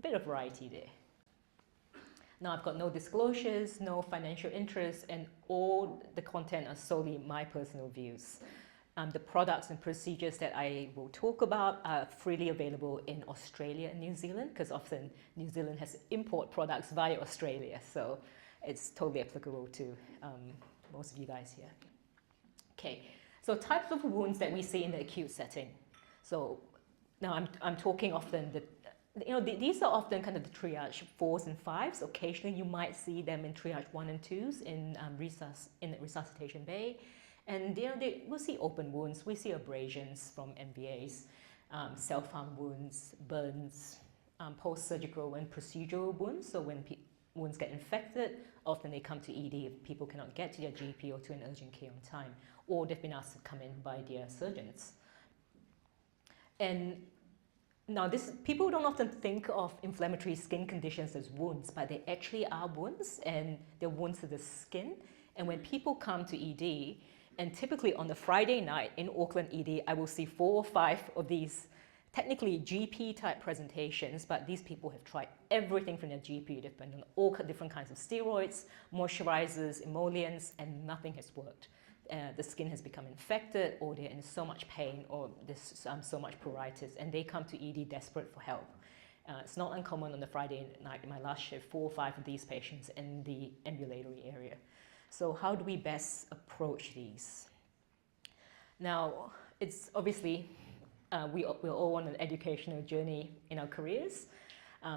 a bit of variety there. Now I've got no disclosures, no financial interests, and all the content are solely my personal views. The products and procedures that I will talk about are freely available in Australia and New Zealand, because often New Zealand has import products via Australia, so it's totally applicable to most of you guys here. Okay, so types of wounds that we see in the acute setting. So now I'm talking often these are often kind of the triage 4s and 5s. Occasionally you might see them in triage 1 and 2s in resuscitation bay. And we'll see open wounds, we see abrasions from MVAs, self-harm wounds, burns, post-surgical and procedural wounds. So when wounds get infected, often they come to ED if people cannot get to their GP or to an urgent care on time, or they've been asked to come in by their surgeons. And now, people don't often think of inflammatory skin conditions as wounds, but they actually are wounds, and they're wounds to the skin. And when people come to ED, and typically on the Friday night in Auckland ED, I will see 4 or 5 of these technically GP-type presentations, but these people have tried everything from their GP. They've been on all different kinds of steroids, moisturizers, emollients, and nothing has worked. The skin has become infected, or they're in so much pain, or there's so much pruritus, and they come to ED desperate for help. It's not uncommon on the Friday night in my last shift, 4 or 5 of these patients in the ambulatory area. So how do we best approach these? Now, it's obviously, we're all on an educational journey in our careers.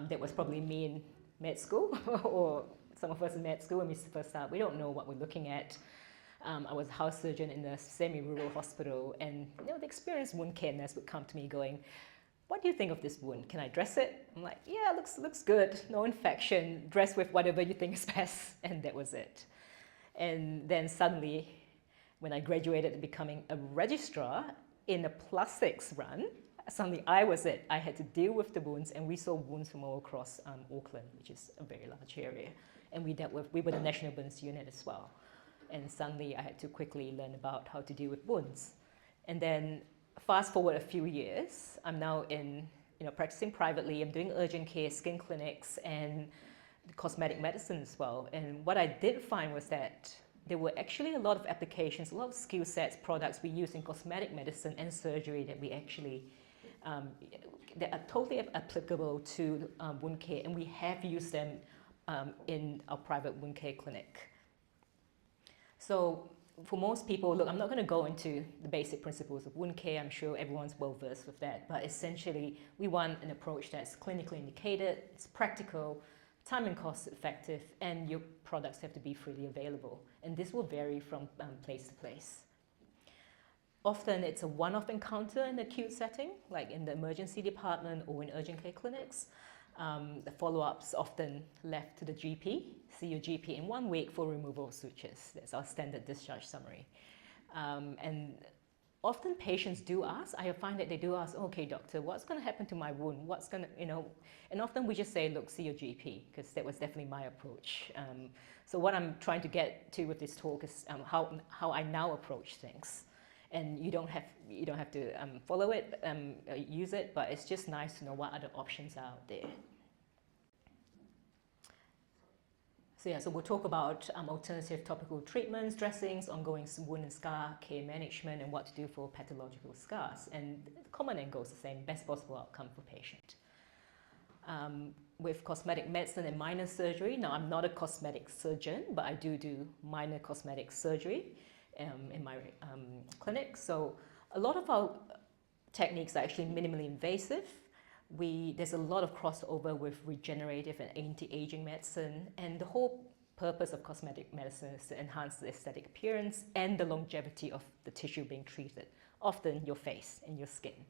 That was probably me in med school, or some of us in med school when we first start. We don't know what we're looking at. I was a house surgeon in a semi-rural hospital, and the experienced wound care nurse would come to me going, "What do you think of this wound? Can I dress it?" I'm like, "Yeah, looks good. No infection. Dress with whatever you think is best." And that was it. And then suddenly, when I graduated becoming a registrar in a plastics run, suddenly I was it. I had to deal with the wounds, and we saw wounds from all across Auckland, which is a very large area. And we were the National Burns Unit as well. And suddenly I had to quickly learn about how to deal with wounds. And then fast forward a few years, I'm now practicing privately. I'm doing urgent care, skin clinics, and cosmetic medicine as well. And what I did find was that there were actually a lot of applications, a lot of skill sets, products we use in cosmetic medicine and surgery that we actually, that are totally applicable to wound care, and we have used them in our private wound care clinic. So for most people, look, I'm not going to go into the basic principles of wound care. I'm sure everyone's well versed with that. But essentially, we want an approach that's clinically indicated, it's practical, time and cost effective, and your products have to be freely available. And this will vary from place to place. Often it's a one-off encounter in the acute setting, like in the emergency department or in urgent care clinics. The follow-up's often left to the GP. See your GP in 1 week for removal of sutures. That's our standard discharge summary. And often patients do ask, I find that they do ask, "Okay, doctor, what's going to happen to my wound? What's going to, And often we just say, "Look, see your GP," because that was definitely my approach. So what I'm trying to get to with this talk is how I now approach things. And you don't have to follow it, use it, but it's just nice to know what other options are out there. So we'll talk about alternative topical treatments, dressings, ongoing wound and scar care management, and what to do for pathological scars. And the common end goes the same: best possible outcome for patient. With cosmetic medicine and minor surgery, now I'm not a cosmetic surgeon, but I do minor cosmetic surgery in my clinic. So a lot of our techniques are actually minimally invasive. There's a lot of crossover with regenerative and anti-aging medicine, and the whole purpose of cosmetic medicine is to enhance the aesthetic appearance and the longevity of the tissue being treated, often your face and your skin.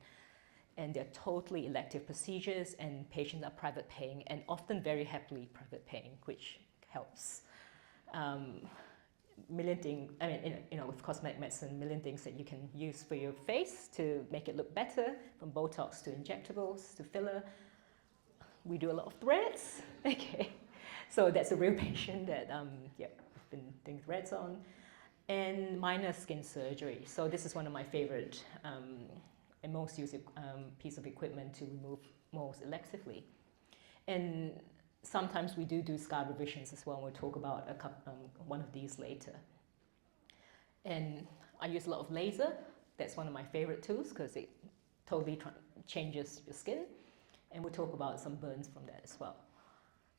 And they're totally elective procedures, and patients are private paying, and often very happily private paying, which helps. With cosmetic medicine, million things that you can use for your face to make it look better, from Botox to injectables to filler. We do a lot of threads. Okay, so that's a real patient that we've been doing threads on, and minor skin surgery. So this is one of my favorite and most used piece of equipment to remove moles electively. And sometimes we do scar revisions as well, and we'll talk about one of these later. And I use a lot of laser. That's one of my favorite tools because it totally changes your skin. And we'll talk about some burns from that as well.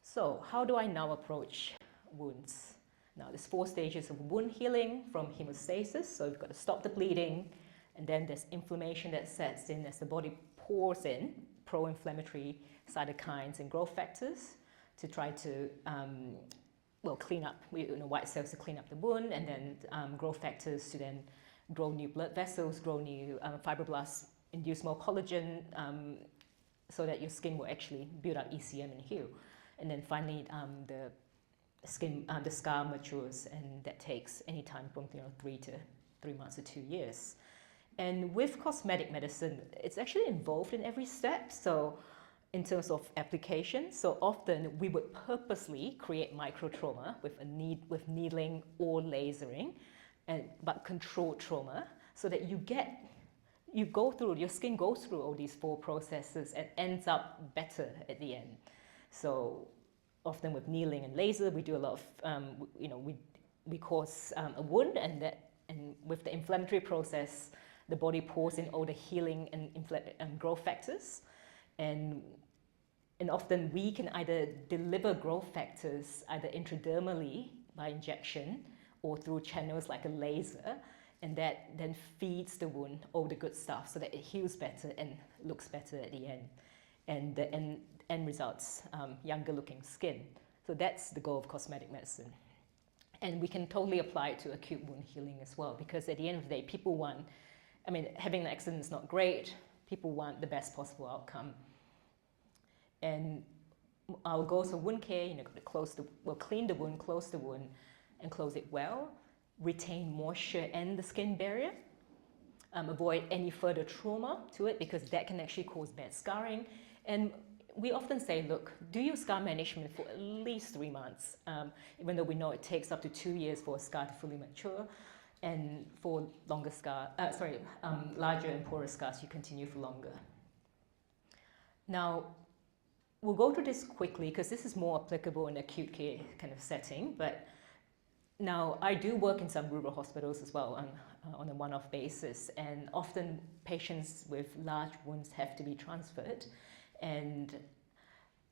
So how do I now approach wounds? Now there's 4 stages of wound healing from hemostasis. So you've got to stop the bleeding, and then there's inflammation that sets in as the body pours in pro-inflammatory cytokines and growth factors to try to clean up, white cells to clean up the wound, and then growth factors to then grow new blood vessels, grow new fibroblasts, induce more collagen, so that your skin will actually build up ECM and heal. And then finally, the scar matures, and that takes any time from 3 months to 2 years. And with cosmetic medicine, it's actually involved in every step. So in terms of application, so often we would purposely create micro trauma with needling or lasering, but controlled trauma, so that your skin goes through all these 4 processes and ends up better at the end. So often with needling and laser, we do a lot of, we cause a wound, and with the inflammatory process, the body pours in all the healing and growth factors, and often we can either deliver growth factors either intradermally by injection or through channels like a laser, and that then feeds the wound all the good stuff so that it heals better and looks better at the end. And the end results, younger looking skin. So that's the goal of cosmetic medicine. And we can totally apply it to acute wound healing as well, because at the end of the day, people want, having an accident is not great. People want the best possible outcome. And our goals for wound care, clean the wound, close the wound, and close it well, retain moisture and the skin barrier, avoid any further trauma to it, because that can actually cause bad scarring. And we often say, look, do your scar management for at least 3 months, even though we know it takes up to 2 years for a scar to fully mature. And for larger and porous scars, you continue for longer. Now, we'll go through this quickly because this is more applicable in acute care kind of setting. But now I do work in some rural hospitals as well on a one-off basis, and often patients with large wounds have to be transferred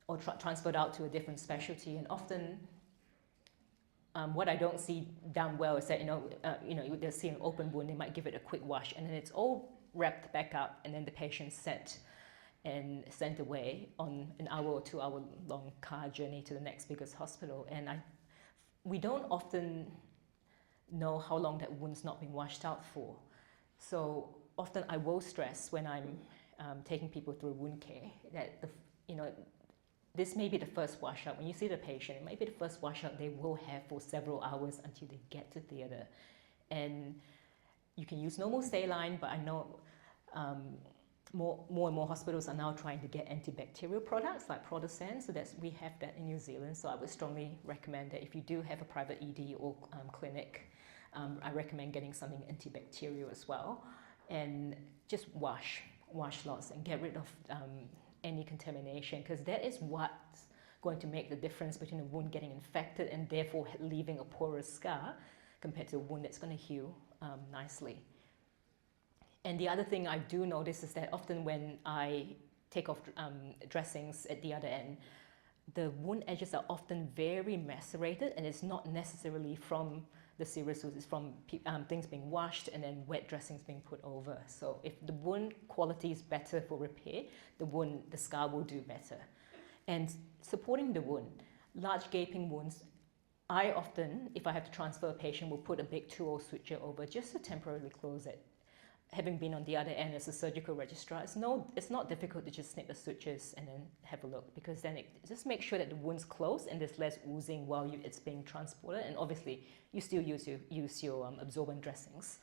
or transferred out to a different specialty. And often what I don't see done well is that they'll see an open wound, they might give it a quick wash, and then it's all wrapped back up, and then the patient's sent away on an hour or 2 hour long car journey to the next biggest hospital. And we don't often know how long that wound's not been washed out for. So often I will stress when I'm taking people through wound care that this may be the first washout. When you see the patient, it might be the first washout they will have for several hours until they get to theatre. And you can use normal saline, but I know more and more hospitals are now trying to get antibacterial products like Produsen, so we have that in New Zealand. So I would strongly recommend that if you do have a private ED or clinic, I recommend getting something antibacterial as well. And just wash lots and get rid of any contamination, because that is what's going to make the difference between a wound getting infected and therefore leaving a porous scar compared to a wound that's going to heal nicely. And the other thing I do notice is that often when I take off dressings at the other end, the wound edges are often very macerated, and it's not necessarily from the serious wounds, it's from things being washed and then wet dressings being put over. So if the wound quality is better for repair, the scar will do better. And supporting the wound, large gaping wounds, I often, if I have to transfer a patient, will put a big 2-0 suture over just to temporarily close it. Having been on the other end as a surgical registrar, it's not difficult to just snip the sutures and then have a look, because then it just makes sure that the wound's closed and there's less oozing while it's being transported. And obviously, you still use your absorbent dressings.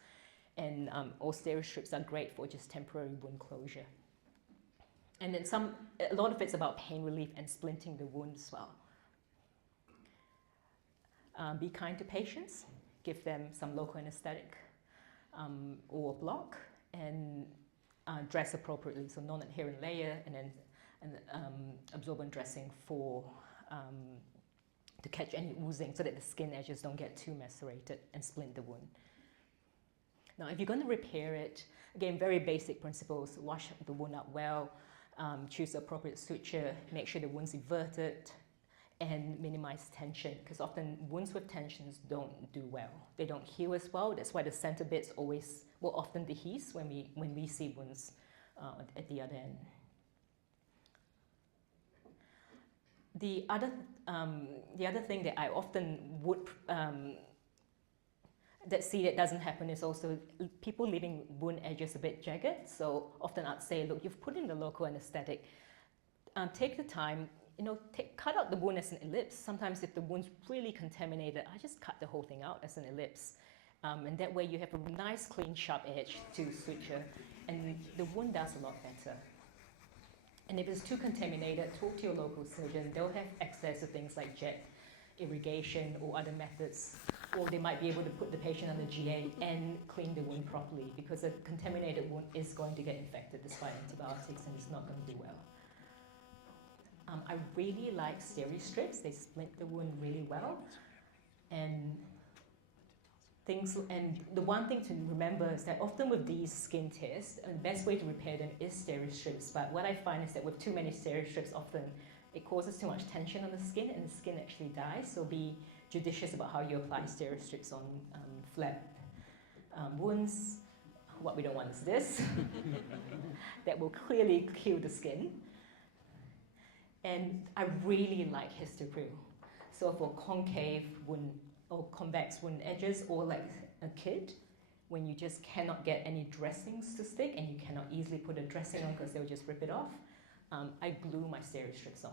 And all stereo strips are great for just temporary wound closure. And then a lot of it's about pain relief and splinting the wound as well. Be kind to patients, give them some local anesthetic or block, and dress appropriately, so non-adherent layer, and then an absorbent dressing for to catch any oozing so that the skin edges don't get too macerated and splint the wound. Now, if you're going to repair it, again, very basic principles: wash the wound out well, choose the appropriate suture, make sure the wound's everted, and minimize tension, because often wounds with tensions don't do well. They don't heal as well. That's why the center bits will often dehisce when we see wounds at the other end. The other thing that I often would that doesn't happen is also people leaving wound edges a bit jagged. So often I'd say, look, you've put in the local anesthetic. Take the time, cut out the wound as an ellipse. Sometimes if the wound's really contaminated, I just cut the whole thing out as an ellipse. And that way you have a nice, clean, sharp edge to suture, and the wound does a lot better. And if it's too contaminated, talk to your local surgeon. They'll have access to things like jet irrigation or other methods, or they might be able to put the patient under GA and clean the wound properly, because a contaminated wound is going to get infected despite antibiotics, and it's not going to do well. I really like steri strips. They splint the wound really well. And the one thing to remember is that often with these skin tears, the best way to repair them is steri strips. But what I find is that with too many steri strips, often it causes too much tension on the skin, and the skin actually dies. So be judicious about how you apply steri strips on flat wounds. What we don't want is this. That will clearly kill the skin. And I really like Histopru. So for concave wound or convex wound edges, or like a kid, when you just cannot get any dressings to stick and you cannot easily put a dressing on because they'll just rip it off, I glue my steri strips on.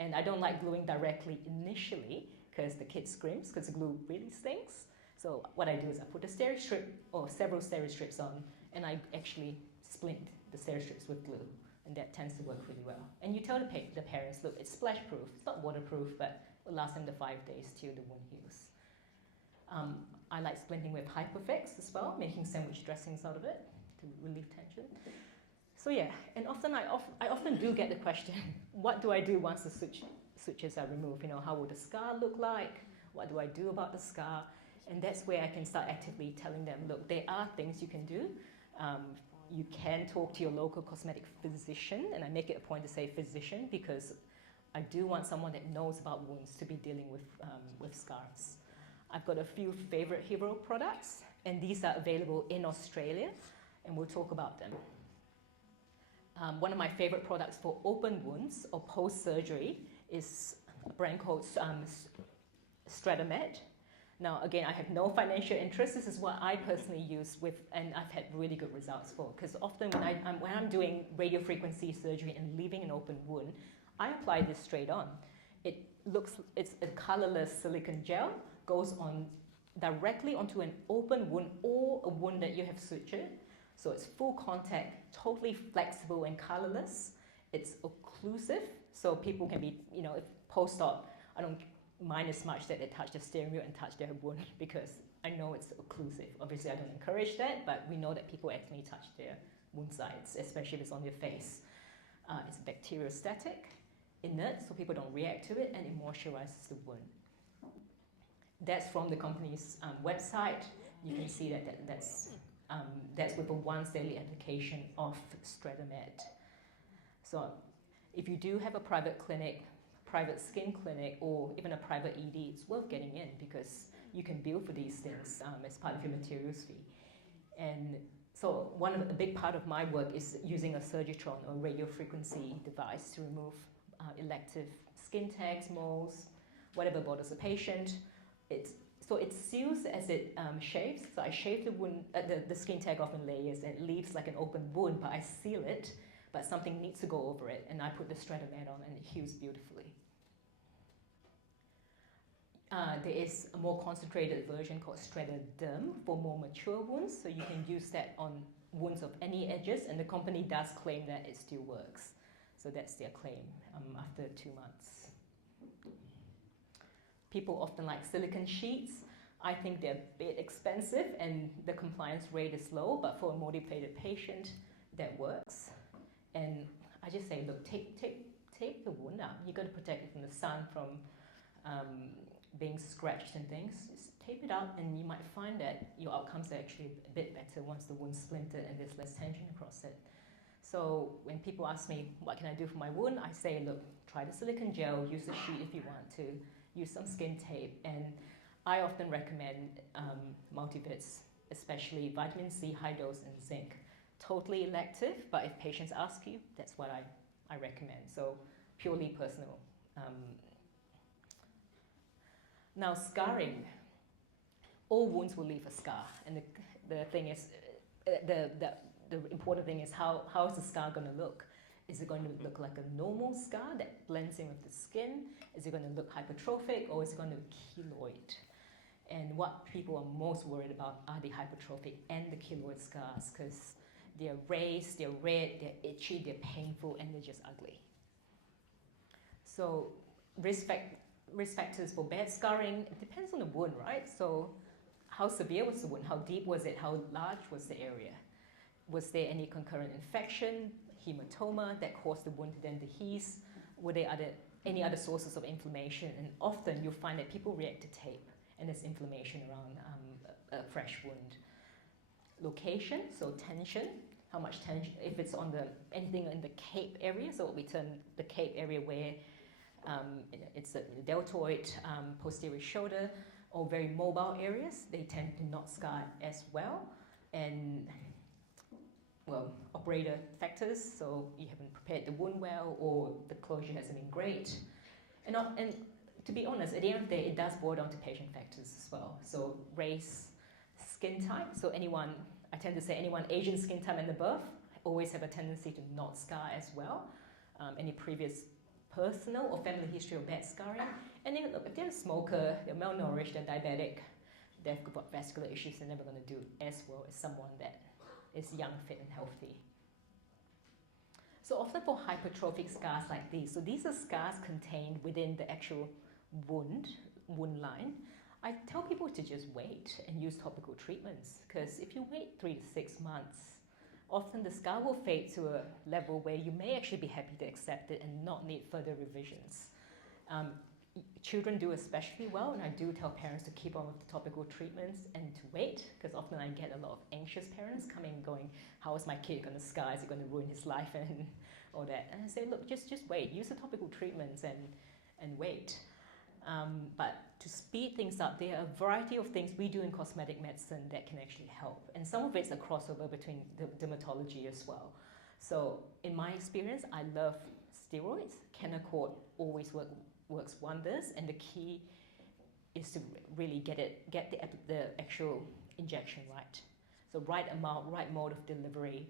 And I don't like gluing directly initially because the kid screams because the glue really stinks. So what I do is I put a steri strip or several steri strips on, and I actually splint the steri strips with glue. And that tends to work really well. And you tell the parents, look, it's splash proof, it's not waterproof, but it will last them the 5 days till the wound heals. I like splinting with Hyperfix as well, making sandwich dressings out of it to relieve tension. So yeah, and often I often do get the question, what do I do once the sutures are removed? How will the scar look like? What do I do about the scar? And that's where I can start actively telling them, look, there are things you can do. You can talk to your local cosmetic physician, and I make it a point to say physician because I do want someone that knows about wounds to be dealing with scars. I've got a few favorite hero products, and these are available in Australia, and we'll talk about them. One of my favorite products for open wounds or post-surgery is a brand called Stratamed. Now, again, I have no financial interest. This is what I personally use and I've had really good results for. Because often when I'm doing radiofrequency surgery and leaving an open wound, I apply this straight on. It's a colorless silicone gel, goes on directly onto an open wound or a wound that you have sutured. So it's full contact, totally flexible and colorless. It's occlusive, so people can be, if post-op, I don't mind as much that they touch the steering wheel and touch their wound because I know it's occlusive. Obviously, I don't encourage that, but we know that people actually touch their wound sites, especially if it's on their face. It's bacteriostatic, inert, so people don't react to it, and it moisturizes the wound. That's from the company's website. You can see that's with a once daily application of Stratamed. So if you do have a private clinic, private skin clinic, or even a private ED, it's worth getting in because you can bill for these things as part of your materials fee. And so a big part of my work is using a Surgitron or radiofrequency device to remove elective skin tags, moles, whatever bothers the patient. So it seals as it shaves. So I shave the wound, the skin tag off in layers, and it leaves like an open wound, but I seal it, but something needs to go over it, and I put the Stratamed on, and it heals beautifully. There is a more concentrated version called Strataderm for more mature wounds, so you can use that on wounds of any edges, and the company does claim that it still works. So that's their claim after 2 months. People often like silicone sheets. I think they're a bit expensive and the compliance rate is low, but for a motivated patient, that works. And I just say, look, tape the wound up. You got to protect it from the sun, from being scratched and things. Just tape it up, and you might find that your outcomes are actually a bit better once the wound's splintered and there's less tension across it. So when people ask me, what can I do for my wound? I say, look, try the silicone gel, use the sheet if you want to, use some skin tape, and I often recommend multivits, especially vitamin C, high dose, and zinc. Totally elective, but if patients ask you, that's what I recommend. So purely personal. Now, scarring. All wounds will leave a scar, and the thing is, the important thing is how is the scar going to look? Is it going to look like a normal scar that blends in with the skin? Is it going to look hypertrophic, or is it going to look keloid? And what people are most worried about are the hypertrophic and the keloid scars, because they're raised, they're red, they're itchy, they're painful, and they're just ugly. So risk factors for bad scarring, it depends on the wound, right? So how severe was the wound? How deep was it? How large was the area? Was there any concurrent infection, hematoma that caused the wound to then dehisce? Were there any other sources of inflammation? And often you'll find that people react to tape, and there's inflammation around a fresh wound. Location, so tension, how much tension, if it's on anything in the cape area, so we term the cape area where it's the deltoid, posterior shoulder, or very mobile areas, they tend to not scar as well. And well, operator factors, so you haven't prepared the wound well, or the closure hasn't been great. And to be honest, at the end of the day, it does boil down to patient factors as well. So race, skin type, so I tend to say anyone Asian skin type and above always have a tendency to not scar as well. Any previous personal or family history of bad scarring. And then, look, if they're a smoker, they're malnourished, they're diabetic, they've got vascular issues, they're never going to do as well as someone that is young, fit, and healthy. So often for hypertrophic scars like these, so these are scars contained within the actual wound line. I tell people to just wait and use topical treatments, because if you wait 3 to 6 months, often the scar will fade to a level where you may actually be happy to accept it and not need further revisions. Children do especially well, and I do tell parents to keep on with the topical treatments and to wait, because often I get a lot of anxious parents coming going, how is my kid going to scar? Is it going to ruin his life and all that? And I say, look, just wait, use the topical treatments and wait. But to speed things up, there are a variety of things we do in cosmetic medicine that can actually help. And some of it's a crossover between dermatology as well. So in my experience, I love steroids. Kenacort always works wonders, and the key is to really get the actual injection right. So right amount, right mode of delivery.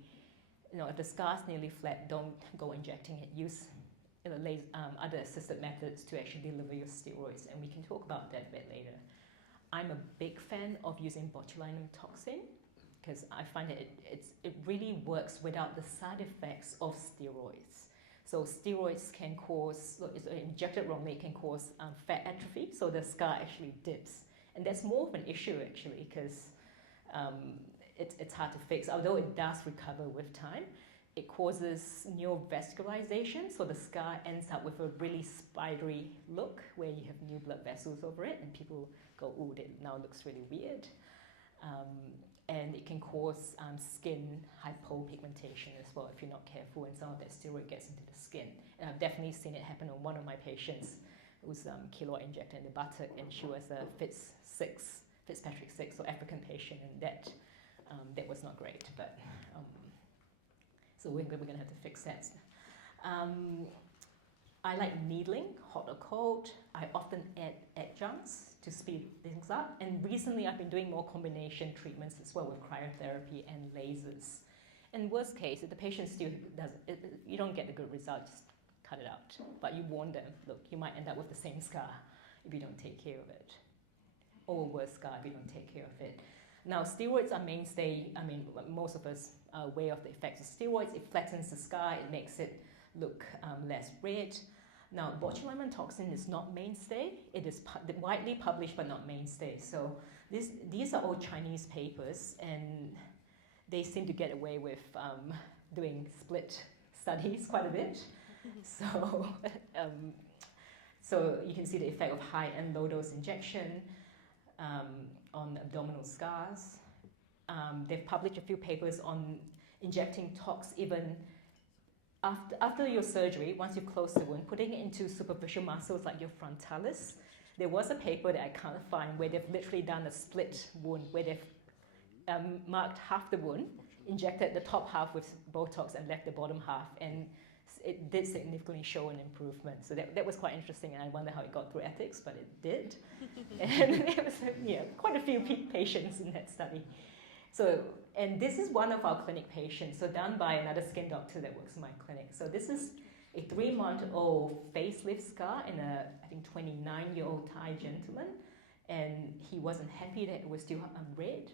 If the scar's nearly flat, don't go injecting it. Use other assisted methods to actually deliver your steroids, and we can talk about that a bit later. I'm a big fan of using botulinum toxin, because I find that it really works without the side effects of steroids. So steroids can cause, if injected wrongly, can cause fat atrophy, so the scar actually dips. And that's more of an issue actually, because it's hard to fix. Although it does recover with time, it causes neovascularization, so the scar ends up with a really spidery look where you have new blood vessels over it, and people go, ooh, that now looks really weird. And it can cause skin hypopigmentation as well if you're not careful, and some of that steroid gets into the skin. And I've definitely seen it happen on one of my patients who was keloid injected in the buttock, and she was a Fitzpatrick 6, so African patient, and that was not great. But so we're going to have to fix that. I like needling, hot or cold. I often add adjuncts to speed things up. And recently I've been doing more combination treatments as well with cryotherapy and lasers. In worst case, if the patient still you don't get a good result, just cut it out. But you warn them, look, you might end up with the same scar if you don't take care of it. Or a worse scar if you don't take care of it. Now, steroids are mainstay. I mean, most of us are aware of the effects of steroids. It flattens the scar, it makes it look less red. Now, botulinum toxin is not mainstay. It is widely published, but not mainstay. So these are all Chinese papers, and they seem to get away with doing split studies quite a bit. So, so you can see the effect of high and low dose injection on abdominal scars. They've published a few papers on injecting tox even after your surgery, once you've closed the wound, putting it into superficial muscles like your frontalis. There was a paper that I can't find where they've literally done a split wound, where they've marked half the wound, injected the top half with Botox and left the bottom half, and it did significantly show an improvement. So that was quite interesting, and I wonder how it got through ethics, but it did. And it was quite a few patients in that study. So, and this is one of our clinic patients, so done by another skin doctor that works in my clinic. So this is a 3-month-old facelift scar in a, I think, 29-year-old Thai gentleman, and he wasn't happy that it was still red.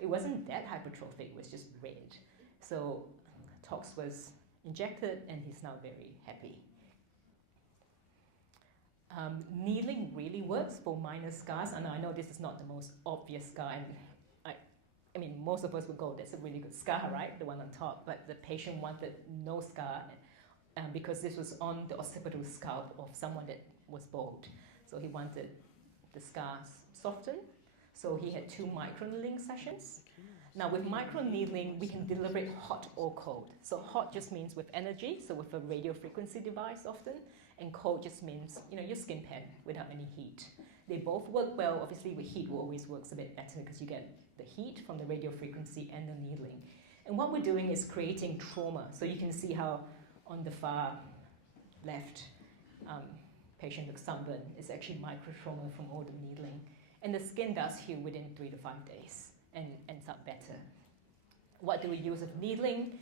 It wasn't that hypertrophic, it was just red. So tox was injected, and he's now very happy. Needling really works for minor scars, and I know this is not the most obvious scar, and I mean, most of us would go, that's a really good scar, right? The one on top, but the patient wanted no scar because this was on the occipital scalp of someone that was bald. So he wanted the scars softened. So he had 2 microneedling sessions. Now with microneedling, we can deliver it hot or cold. So hot just means with energy, so with a radio frequency device often, and cold just means, your skin pen without any heat. They both work well. Obviously with heat always works a bit better because you get the heat from the radio frequency and the needling. And what we're doing is creating trauma. So you can see how on the far left, patient looks sunburned. It's actually microtrauma from all the needling. And the skin does heal within 3 to 5 days and ends up better. What do we use with needling?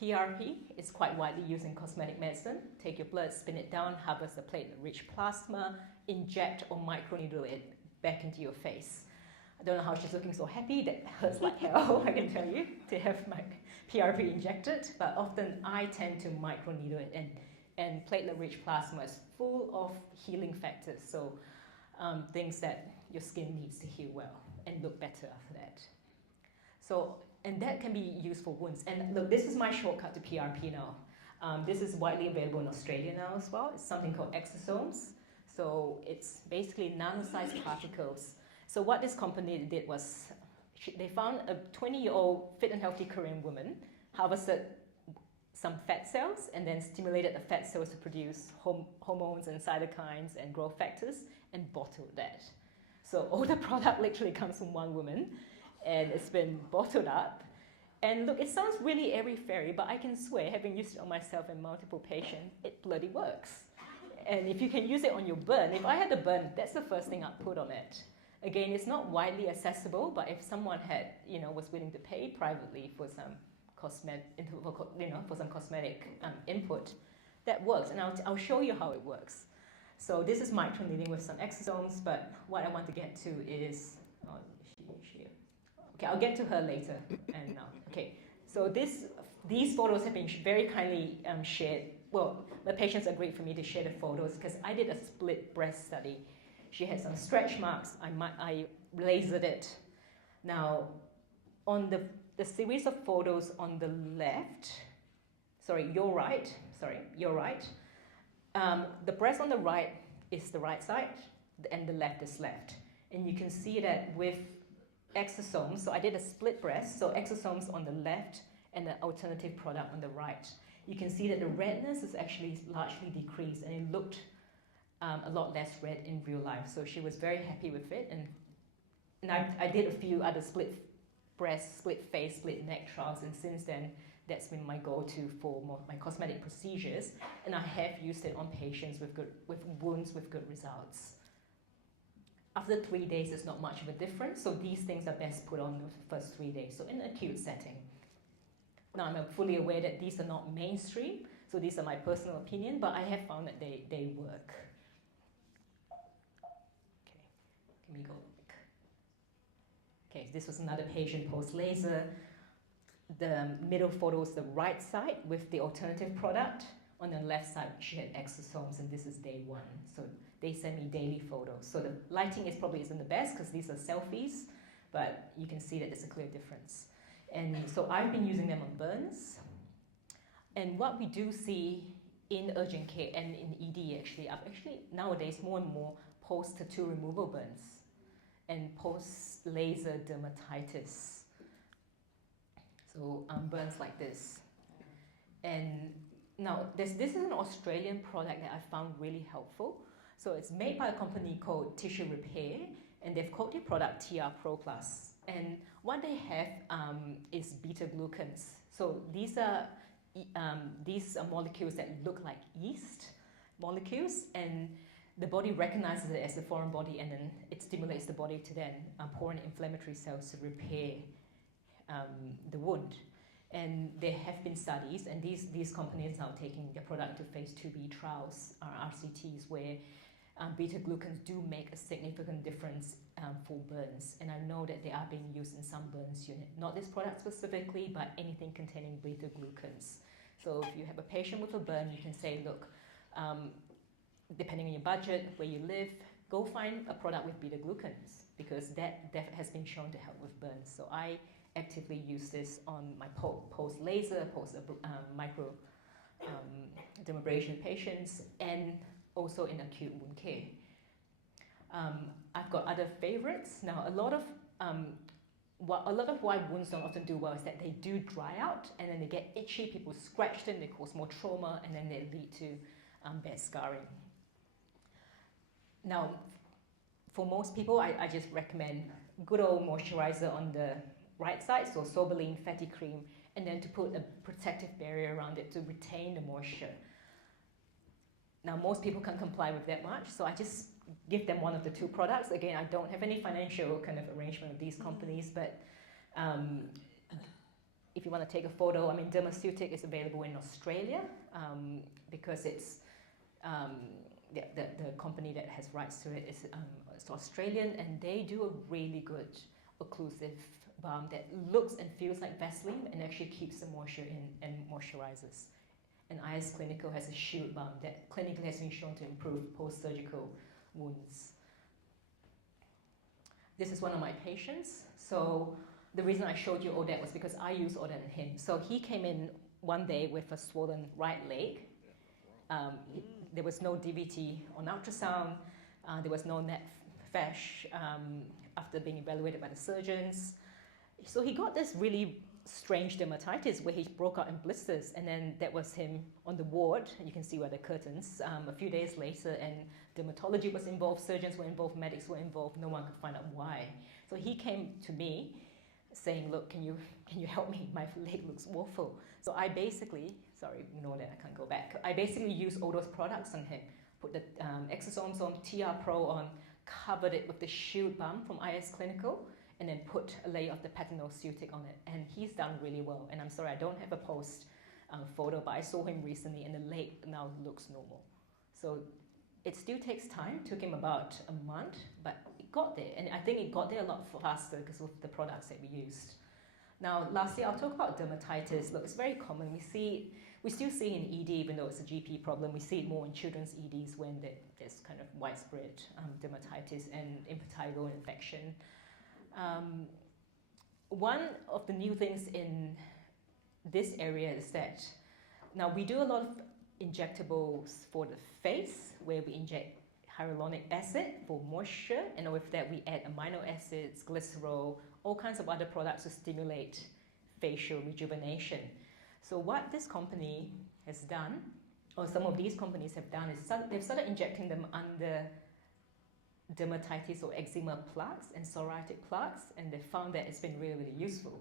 PRP is quite widely used in cosmetic medicine. Take your blood, spin it down, harvest a platelet-rich plasma, inject or microneedle it back into your face. I don't know how she's looking so happy. That hurts like hell, I can tell you, to have my PRP injected. But often I tend to microneedle it, and platelet-rich plasma is full of healing factors. So things that your skin needs to heal well and look better after that. So, and that can be used for wounds. And look, this is my shortcut to PRP now. This is widely available in Australia now as well. It's something called exosomes. So it's basically nano-sized particles. So what this company did was they found a 20-year-old fit and healthy Korean woman, harvested some fat cells, and then stimulated the fat cells to produce hormones and cytokines and growth factors, and bottled that. So all the product literally comes from one woman, and it's been bottled up. And look, it sounds really airy-fairy, but I can swear, having used it on myself and multiple patients, it bloody works. And if you can use it on your burn, if I had a burn, that's the first thing I'd put on it. Again, it's not widely accessible, but if someone had, was willing to pay privately for some cosmetic input, that works. And I'll show you how it works. So this is microneedling with some exosomes, but what I want to get to is, okay, I'll get to her later. And now, okay, so these photos have been very kindly shared. Well, the patients agreed for me to share the photos because I did a split breast study. She had some stretch marks. I lasered it. Now, on the series of photos on the left, your right, the breast on the right is the right side, and the left is left. And you can see that with exosomes, so I did a split breast, so exosomes on the left and the alternative product on the right. You can see that the redness is actually largely decreased, and it looked a lot less red in real life. So she was very happy with it, and I did a few other split breast, split face, split neck trials, and since then that's been my go-to for my cosmetic procedures, and I have used it on patients with wounds with good results. After 3 days, there's not much of a difference, so these things are best put on the first 3 days, so in an acute setting. Now, I'm fully aware that these are not mainstream, so these are my personal opinion, but I have found that they work. Okay, can we go back? Okay, this was another patient post-laser. The middle photo is the right side with the alternative product. On the left side, she had exosomes, and this is day 1. So they send me daily photos. So the lighting probably isn't the best because these are selfies, but you can see that there's a clear difference. And so I've been using them on burns. And what we do see in urgent care and in ED actually nowadays more and more post-tattoo removal burns and post-laser dermatitis. So burns like this. And now this is an Australian product that I found really helpful. So it's made by a company called Tissue Repair, and they've called their product TR Pro Plus. And what they have is beta-glucans. So these are molecules that look like yeast molecules, and the body recognizes it as a foreign body, and then it stimulates the body to then pour in inflammatory cells to repair the wound. And there have been studies, and these companies now taking their product to phase 2B trials, RCTs, where beta-glucans do make a significant difference for burns. And I know that they are being used in some burns unit. Not this product specifically, but anything containing beta-glucans. So if you have a patient with a burn, you can say, look, depending on your budget, where you live, go find a product with beta-glucans, because that has been shown to help with burns. So I actively use this on my post-laser, micro dermabrasion patients, and also in acute wound care. I've got other favorites. Now, a lot of why wounds don't often do well is that they do dry out, and then they get itchy, people scratch them, they cause more trauma, and then they lead to bad scarring. Now, for most people, I just recommend good old moisturizer on the right side, so Soberline Fatty Cream, and then to put a protective barrier around it to retain the moisture. Now, most people can't comply with that much, so I just give them one of the two products. Again, I don't have any financial kind of arrangement with these companies, but if you want to take a photo, I mean, Dermaceutic is available in Australia because it's the company that has rights to it is it's Australian, and they do a really good occlusive balm that looks and feels like Vaseline and actually keeps the moisture in and moisturizes. And IS Clinical has a shield balm that clinically has been shown to improve post-surgical wounds. This is one of my patients. So the reason I showed you Odette was because I use Odette on him. So he came in one day with a swollen right leg. There was no DVT on ultrasound. There was no net fash after being evaluated by the surgeons. So he got this really strange dermatitis where he broke out in blisters, and then that was him on the ward. You can see where the curtains. A few days later, and dermatology was involved, surgeons were involved, medics were involved. No one could find out why. So he came to me saying, "Look, can you help me? My leg looks awful." So I basically, sorry, ignore that, I can't go back. I basically used all those products on him. Put the exosomes on, TR Pro on, covered it with the shield balm from IS Clinical, and then put a layer of the Patinoceutic on it. And he's done really well. And I'm sorry, I don't have a post photo, but I saw him recently, and the leg now looks normal. So it still takes time. Took him about a month, but it got there. And I think it got there a lot faster because of the products that we used. Now, lastly, I'll talk about dermatitis. Look, it's very common. We still see in ED, even though it's a GP problem, we see it more in children's EDs when there's kind of widespread dermatitis and impetigo infection. One of the new things in this area is that now we do a lot of injectables for the face, where we inject hyaluronic acid for moisture, and with that we add amino acids, glycerol, all kinds of other products to stimulate facial rejuvenation. So what this company has done, or some of these companies have done, is they've started injecting them under dermatitis or eczema plaques and psoriatic plaques, and they found that it's been really, really useful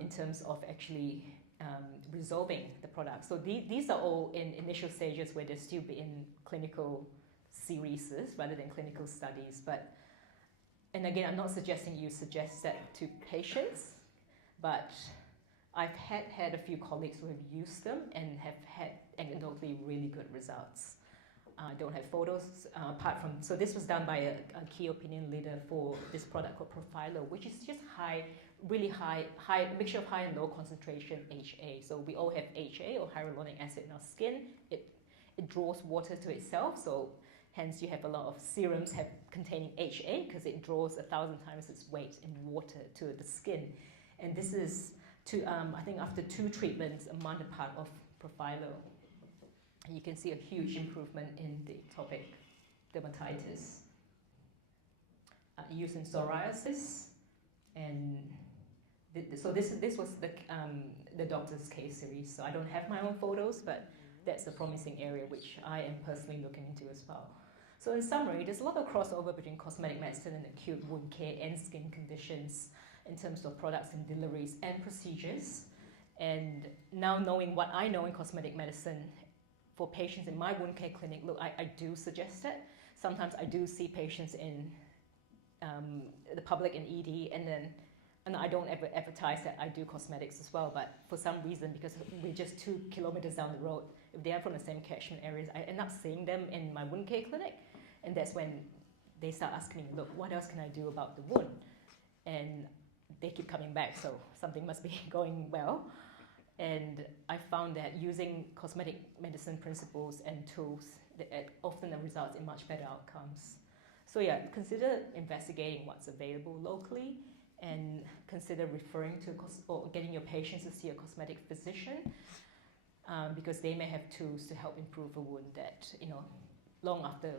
in terms of actually resolving the product. So these are all in initial stages where they're still in clinical series rather than clinical studies. And again, I'm not suggesting you suggest that to patients, but I've had a few colleagues who have used them and have had anecdotally really good results. I don't have photos apart from, so this was done by a key opinion leader for this product called Profilo, which is just really high, mixture of high and low concentration HA. So we all have HA or hyaluronic acid in our skin. It draws water to itself, so hence you have a lot of serums containing HA because it draws 1,000 times its weight in water to the skin. And this is I think after 2 treatments, a month apart of Profilo, you can see a huge improvement in the atopic dermatitis. Used in psoriasis, and so this was the doctor's case series. So I don't have my own photos, but that's a promising area which I am personally looking into as well. So in summary, there's a lot of crossover between cosmetic medicine and acute wound care and skin conditions in terms of products and deliveries and procedures. And now knowing what I know in cosmetic medicine, for patients in my wound care clinic, look, I do suggest it. Sometimes I do see patients in the public in ED, and I don't ever advertise that I do cosmetics as well, but for some reason, because we're just 2 kilometers down the road, if they are from the same catchment areas, I end up seeing them in my wound care clinic, and that's when they start asking me, look, what else can I do about the wound? And they keep coming back, so something must be going well. And I found that using cosmetic medicine principles and tools, that often results in much better outcomes. So yeah, consider investigating what's available locally, and consider referring to or getting your patients to see a cosmetic physician, because they may have tools to help improve a wound that, long after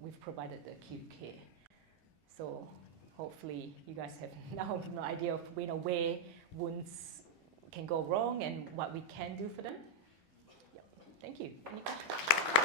we've provided the acute care. So hopefully you guys have now an idea of where wounds can go wrong and what we can do for them. Yeah. Thank you. Any questions?